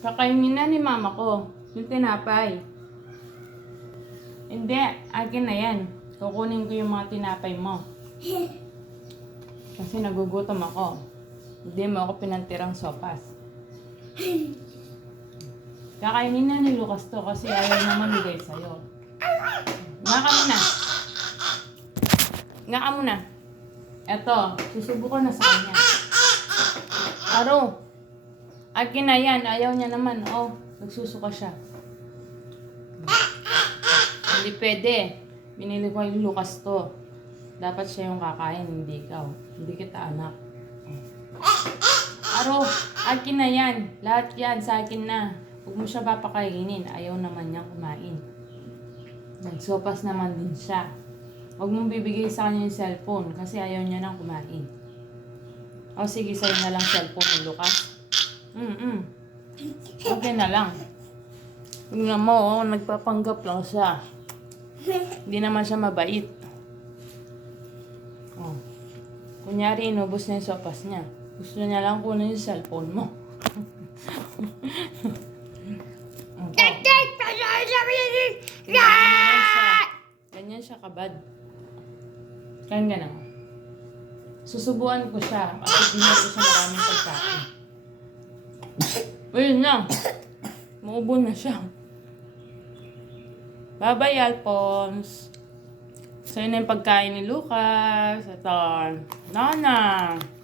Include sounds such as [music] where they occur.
Kakainin na ni mama ko. Yung tinapay. Hindi, akin na yan. Kukunin ko yung mga tinapay mo. Kasi nagugutom ako. Hindi mo ako pinantirang sopas. Kakainin na ni Lucas to kasi ayaw na mamigay sa'yo. Nga ka muna. Nga ka muna. Eto, susubukan na sa kanya. Aro, akin na yan. Ayaw niya naman. Oh, nagsusuka siya. Hindi pwede. Binili ko yung Lucas to. Dapat siya yung kakain, hindi ikaw. Hindi kita anak. Aro, akin na yan. Lahat yan sa akin na. Huwag mo siya papakainin. Ayaw naman niya kumain. Nagsopas naman din siya. Huwag mong bibigay sa kanya yung cellphone kasi ayaw niya nang kumain. O sige, sa'yo na lang cellphone ni Lucas. Mm-mm. Okay na lang. Tingnan mo, oh, nagpapanggap lang siya. Hindi naman siya mabait. Oh. Kunyari, inubos na yung sopas niya. Gusto niya lang kunin yung cellphone mo. [laughs] Oh. Ganyan siya. Ganyan siya kabad. Kain ka. Susubuan ko siya. At bigyan ko siya maraming pagkain. Ayun na. Maubo na siya. Bye-bye, Alphonse. Yun na yung pagkain ni Lucas. Ito. Nana. Ayun.